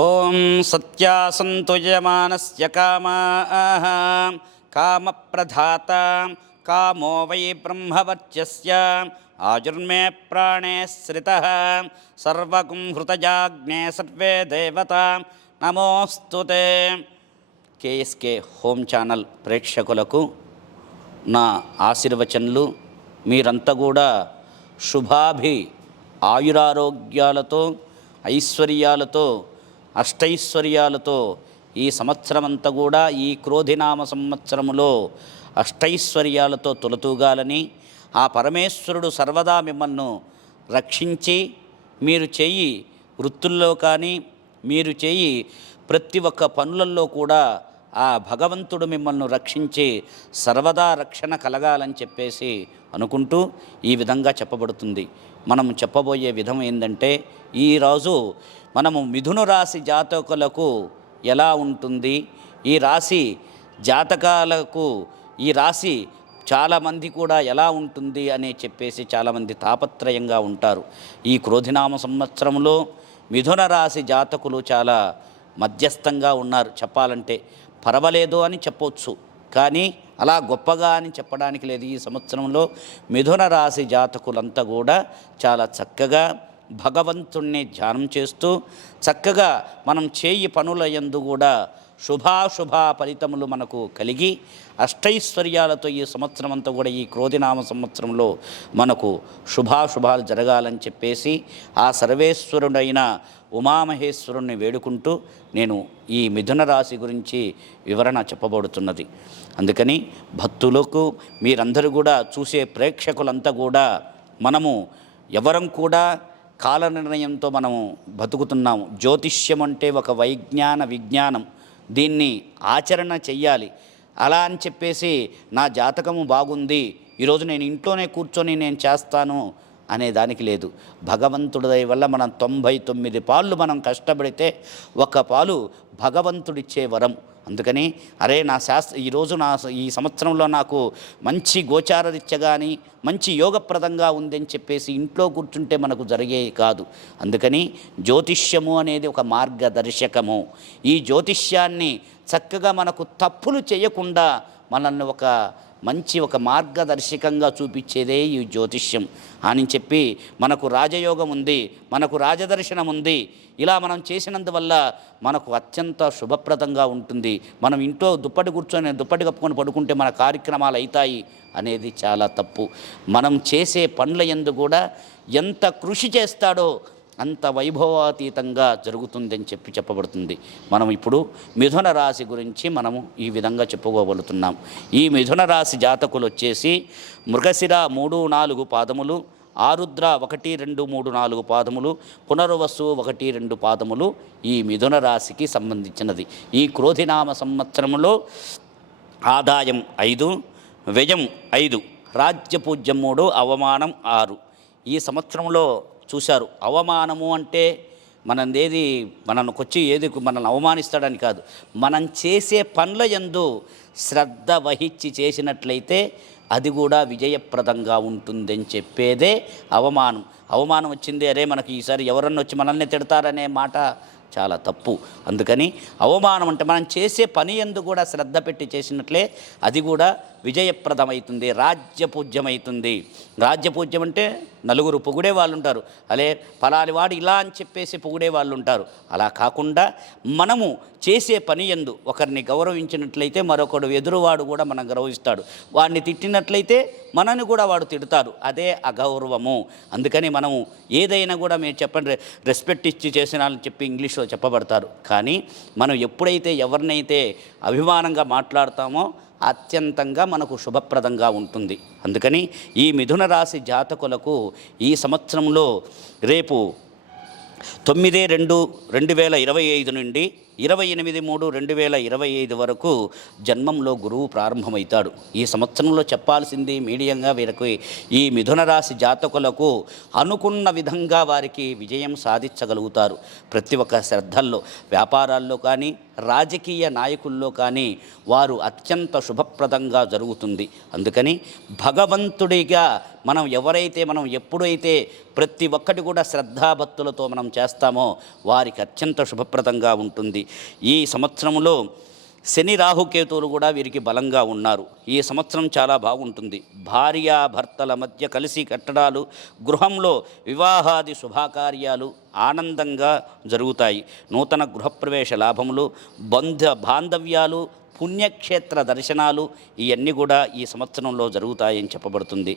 ఓం సత్యాసంతు యజమానస్య కామాః కామప్రధాత కామో why బ్రహ్మవర్చస్య ఆజుర్మే ప్రాణే శ్రితః సర్వగుం హృతజాగ్నే survey దేవతా నమోస్తుతే. కేఎస్కే హోమ్ ఛానల్ ప్రేక్షకులకు నా ఆశీర్వచనలు. మీరంతా కూడా శుభాభి ఆయురారోగ్యాలతో ఐశ్వర్యాలతో అష్టైశ్వర్యాలతో ఈ సంవత్సరం అంతా కూడా ఈ క్రోధినామ సంవత్సరములో అష్టైశ్వర్యాలతో తొలతూగాలని ఆ పరమేశ్వరుడు సర్వదా మిమ్మల్ని రక్షించి మీరు చేయి వృత్తుల్లో కానీ మీరు చేయి ప్రతి ఒక్క పనులలో కూడా ఆ భగవంతుడు మిమ్మల్ని రక్షించి సర్వదా రక్షణ కలగాలని చెప్పేసి అనుకుంటూ ఈ విధంగా చెప్పబడుతుంది. మనం చెప్పబోయే విధం ఏంటంటే, ఈరోజు మనము మిథున రాశి జాతకులకు ఎలా ఉంటుంది, ఈ రాశి జాతకాలకు ఈ రాశి చాలామంది కూడా ఎలా ఉంటుంది అని చెప్పేసి చాలామంది తాపత్రయంగా ఉంటారు. ఈ క్రోధినామ సంవత్సరంలో మిథున రాశి జాతకులు చాలా మధ్యస్థంగా ఉన్నారు. చెప్పాలంటే పర్వాలేదు అని చెప్పవచ్చు, కానీ అలా గొప్పగా అని చెప్పడానికి లేదు. ఈ సంవత్సరంలో మిథున రాశి జాతకులంతా కూడా చాలా చక్కగా భగవంతుణ్ణి ధ్యానం చేస్తూ చక్కగా మనం చేయి పనుల యందు కూడా శుభాశుభ ఫలితములు మనకు కలిగి అష్టైశ్వర్యాలతో ఈ సంవత్సరం అంతా కూడా ఈ క్రోధినామ సంవత్సరంలో మనకు శుభాశుభాలు జరగాలని చెప్పేసి ఆ సర్వేశ్వరుడైన ఉమామహేశ్వరుణ్ణి వేడుకుంటూ నేను ఈ మిథున రాశి గురించి వివరణ చెప్పబడుతున్నది. అందుకని భక్తులకు మీరందరూ కూడా చూసే ప్రేక్షకులంతా కూడా మనము ఎవరం కూడా కాల నిర్ణయంతో మనము బతుకుతున్నాము. జ్యోతిష్యం అంటే ఒక విజ్ఞానం, దీన్ని ఆచరణ చెయ్యాలి. అలా అని చెప్పేసి నా జాతకము బాగుంది, ఈరోజు నేను ఇంట్లోనే కూర్చొని నేను చేస్తాను అనే దానికి లేదు. భగవంతుడి దయ వల్ల మనం 99 పాళ్ళు మనం కష్టపడితే ఒక పాలు భగవంతుడిచ్చే వరం. అందుకని నా ఈరోజు ఈ సంవత్సరంలో నాకు మంచి గోచారరీత్య కానీ మంచి యోగప్రదంగా ఉందని చెప్పేసి ఇంట్లో కూర్చుంటే మనకు జరిగే కాదు. అందుకని జ్యోతిష్యము అనేది ఒక మార్గదర్శకము. ఈ జ్యోతిష్యాన్ని చక్కగా మనకు తప్పులు చేయకుండా మనల్ని ఒక మార్గదర్శకంగా చూపించేదే ఈ జ్యోతిష్యం అని చెప్పి మనకు రాజయోగం ఉంది, మనకు రాజదర్శనం ఉంది. ఇలా మనం చేసినందువల్ల మనకు అత్యంత శుభప్రదంగా ఉంటుంది. మనం ఇంట్లో దుప్పటి కప్పుకొని పడుకుంటే మన కార్యక్రమాలు అవుతాయి అనేది చాలా తప్పు. మనం చేసే పనుల యందు కూడా ఎంత కృషి చేస్తాడో అంత వైభవాతీతంగా జరుగుతుందని చెప్పబడుతుంది. మనం ఇప్పుడు మిథున రాశి గురించి మనము ఈ విధంగా చెప్పుకోగలుగుతున్నాం. ఈ మిథున రాశి జాతకులు వచ్చేసి మృగశిర 3-4 పాదములు, ఆరుద్ర 1-2-3-4 పాదములు, పునర్వసు 1-2 పాదములు ఈ మిథున రాశికి సంబంధించినది. ఈ క్రోధినామ సంవత్సరంలో ఆదాయం 5, వ్యయం 5, రాజ్యపూజ్యం 3, అవమానం 6. ఈ సంవత్సరంలో చూశారు, అవమానము అంటే మనల్ని అవమానిస్తాడని కాదు, మనం చేసే పనుల యందు శ్రద్ధ వహించి చేసినట్లయితే అది కూడా విజయప్రదంగా ఉంటుందని చెప్పేదే అవమానం. అవమానం వచ్చింది, మనకి ఈసారి ఎవరన్నా వచ్చి మనల్ని తిడతారనే మాట చాలా తప్పు. అందుకని అవమానం అంటే మనం చేసే పని యందు కూడా శ్రద్ధ పెట్టి చేసినట్లే అది కూడా విజయప్రదమవుతుంది, రాజ్యపూజ్యమవుతుంది. రాజ్యపూజ్యం అంటే నలుగురు పొగిడే వాళ్ళు ఉంటారు, ఫలాని వాడు ఇలా అని చెప్పేసి పొగిడే వాళ్ళు ఉంటారు. అలా కాకుండా మనము చేసే పని యందు ఒకరిని గౌరవించినట్లయితే మరొకడు ఎదురువాడు కూడా మనం గౌరవిస్తాడు. వాడిని తిట్టినట్లయితే మనని కూడా వాడు తిడతాడు, అదే అగౌరవము. అందుకని మనము ఏదైనా కూడా మీరు చెప్పండి, రెస్పెక్ట్ ఇచ్చి చేసినాలని చెప్పి ఇంగ్లీష్లో చెప్పబడతారు. కానీ మనం ఎప్పుడైతే ఎవరినైతే అభిమానంగా మాట్లాడతామో అత్యంతంగా మనకు శుభప్రదంగా ఉంటుంది. అందుకని ఈ మిథున రాశి జాతకులకు ఈ సంవత్సరంలో రేపు 9/2/2025 నుండి 28/3/2025 వరకు జన్మంలో గురువు ప్రారంభమవుతాడు. ఈ సంవత్సరంలో చెప్పాల్సింది మీడియంగా వీరికి ఈ మిథున రాశి జాతకులకు అనుకున్న విధంగా వారికి విజయం సాధించగలుగుతారు. ప్రతి ఒక్క శ్రద్ధల్లో, వ్యాపారాల్లో కానీ, రాజకీయ నాయకుల్లో కానీ వారు అత్యంత శుభప్రదంగా జరుగుతుంది. అందుకని భగవంతుడిగా మనం ఎప్పుడైతే ప్రతి ఒక్కటి కూడా శ్రద్ధాభక్తులతో మనం చేస్తామో వారికి అత్యంత శుభప్రదంగా ఉంటుంది. ఈ సంవత్సరంలో శని రాహుకేతువులు కూడా వీరికి బలంగా ఉన్నారు. ఈ సంవత్సరం చాలా బాగుంటుంది. భార్యాభర్తల మధ్య కలిసి కట్టడాలు, గృహంలో వివాహాది శుభకార్యాలు ఆనందంగా జరుగుతాయి. నూతన గృహప్రవేశ లాభములు, బాంధవ్యాలు, పుణ్యక్షేత్ర దర్శనాలు ఇవన్నీ కూడా ఈ సంవత్సరంలో జరుగుతాయని చెప్పబడుతుంది.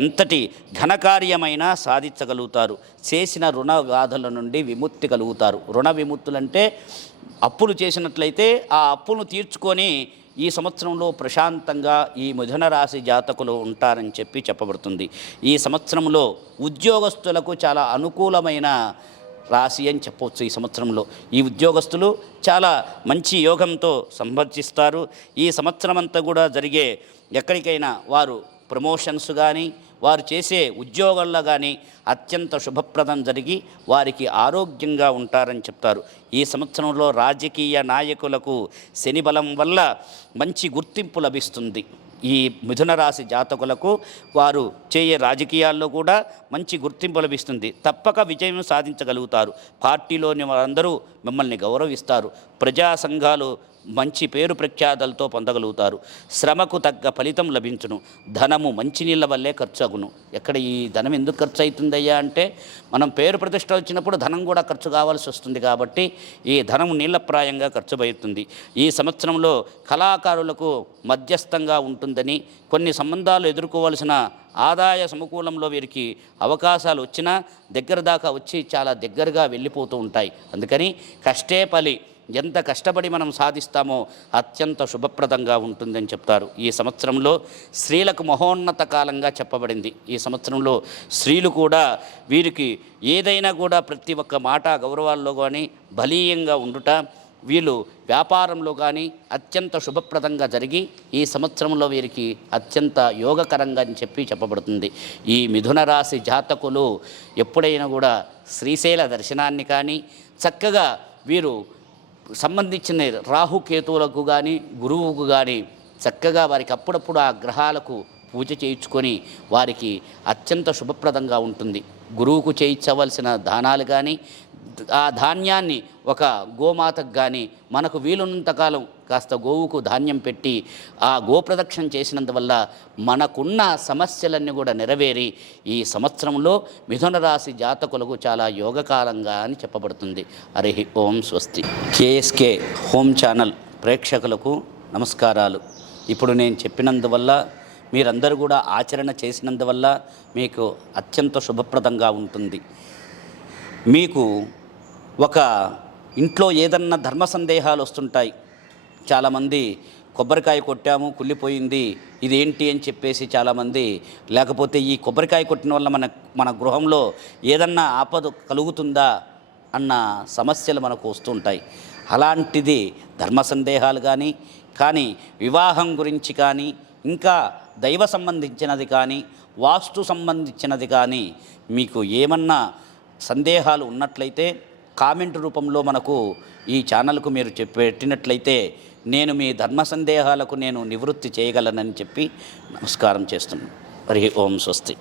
ఎంతటి ఘనకార్యమైనా సాధించగలుగుతారు. చేసిన రుణ బాధల నుండి విముక్తి కలుగుతారు. రుణ విముక్తులంటే అప్పులు చేసినట్లయితే ఆ అప్పును తీర్చుకొని ఈ సంవత్సరంలో ప్రశాంతంగా ఈ మిథున రాశి జాతకులు ఉంటారని చెప్పబడుతుంది. ఈ సంవత్సరంలో ఉద్యోగస్తులకు చాలా అనుకూలమైన రాశి అని చెప్పవచ్చు. ఈ సంవత్సరంలో ఈ ఉద్యోగస్తులు చాలా మంచి యోగంతో సంపాదిస్తారు. ఈ సంవత్సరం అంతా కూడా జరిగే ఎక్కడికైనా వారు ప్రమోషన్స్ కానీ, వారు చేసే ఉద్యోగాల్లో కానీ అత్యంత శుభప్రదం జరిగి వారికి ఆరోగ్యంగా ఉంటారని చెప్తారు. ఈ సంవత్సరంలో రాజకీయ నాయకులకు శని బలం వల్ల మంచి గుర్తింపు లభిస్తుంది. ఈ మిథున రాశి జాతకులకు వారు చేయే రాజకీయాల్లో కూడా మంచి గుర్తింపు లభిస్తుంది. తప్పక విజయం సాధించగలుగుతారు. పార్టీలోని వారందరూ మిమ్మల్ని గౌరవిస్తారు. ప్రజా సంఘాలు మంచి పేరు ప్రఖ్యాతలతో పొందగలుగుతారు. శ్రమకు తగ్గ ఫలితం లభించును. ధనము మంచినీళ్ళ వల్లే ఖర్చు అగును. ఎక్కడ ఈ ధనం ఎందుకు ఖర్చు అవుతుందయ్యా అంటే, మనం పేరు ప్రతిష్ట వచ్చినప్పుడు ధనం కూడా ఖర్చు కావాల్సి వస్తుంది. కాబట్టి ఈ ధనం నీళ్ళప్రాయంగా ఖర్చు అవుతుంది. ఈ సంవత్సరంలో కళాకారులకు మధ్యస్థంగా ఉంటుందని, కొన్ని సంబంధాలు ఎదుర్కోవలసిన ఆదాయ సమకూలంలో వీరికి అవకాశాలు వచ్చినా దగ్గర దాకా వచ్చి చాలా దగ్గరగా వెళ్ళిపోతూ ఉంటాయి. అందుకని కష్టే ఫలి, ఎంత కష్టపడి మనం సాధిస్తామో అత్యంత శుభప్రదంగా ఉంటుందని చెప్తారు. ఈ సంవత్సరంలో స్త్రీలకు మహోన్నత కాలంగా చెప్పబడింది. ఈ సంవత్సరంలో స్త్రీలు కూడా వీరికి ఏదైనా కూడా ప్రతి ఒక్క మాట గౌరవాల్లో కానీ బలీయంగా ఉండుట, వీళ్ళు వ్యాపారంలో కానీ అత్యంత శుభప్రదంగా జరిగి ఈ సంవత్సరంలో వీరికి అత్యంత యోగకరంగా అని చెప్పబడుతుంది. ఈ మిథున రాశి జాతకులు ఎప్పుడైనా కూడా శ్రీశైల దర్శనాన్ని కానీ, చక్కగా వీరు సంబంధించిన రాహుకేతువులకు కానీ, గురువుకు కానీ చక్కగా వారికి అప్పుడప్పుడు ఆ గ్రహాలకు పూజ చేయించుకొని వారికి అత్యంత శుభప్రదంగా ఉంటుంది. గురువుకు చేయించవలసిన దానాలు కానీ, ఆ ధాన్యాన్ని ఒక గోమాతకు కానీ, మనకు వీలున్నంతకాలం కాస్త గోవుకు ధాన్యం పెట్టి ఆ గోప్రదక్షిణ చేసినందువల్ల మనకున్న సమస్యలన్నీ కూడా నెరవేరి ఈ సంవత్సరంలో మిథున రాశి జాతకులకు చాలా యోగకాలంగా అని చెప్పబడుతుంది. హరి ఓం స్వస్తి. కేఎస్కే హోమ్ ఛానల్ ప్రేక్షకులకు నమస్కారాలు. ఇప్పుడు నేను చెప్పినందువల్ల మీరందరూ కూడా ఆచరణ చేసినందువల్ల మీకు అత్యంత శుభప్రదంగా ఉంటుంది. మీకు ఒక ఇంట్లో ఏదన్నా ధర్మ సందేహాలు వస్తుంటాయి. చాలామంది కొబ్బరికాయ కొట్టాము కుళ్ళిపోయింది, ఇదేంటి అని చెప్పేసి చాలామంది, లేకపోతే ఈ కొబ్బరికాయ కొట్టిన వల్ల మన గృహంలో ఏదన్నా ఆపద కలుగుతుందా అన్న సమస్యలు మనకు వస్తుంటాయి. అలాంటిది ధర్మ సందేహాలు కానీ వివాహం గురించి కానీ, ఇంకా దైవ సంబంధించినది కానీ, వాస్తు సంబంధించినది కానీ మీకు ఏమన్నా సందేహాలు ఉన్నట్లయితే కామెంట్ రూపంలో మనకు ఈ ఛానల్కు మీరు పెట్టినట్లయితే నేను మీ ధర్మ సందేహాలకు నేను నివృత్తి చేయగలనని చెప్పి నమస్కారం చేస్తున్నాను. హరి ఓం స్వస్తి.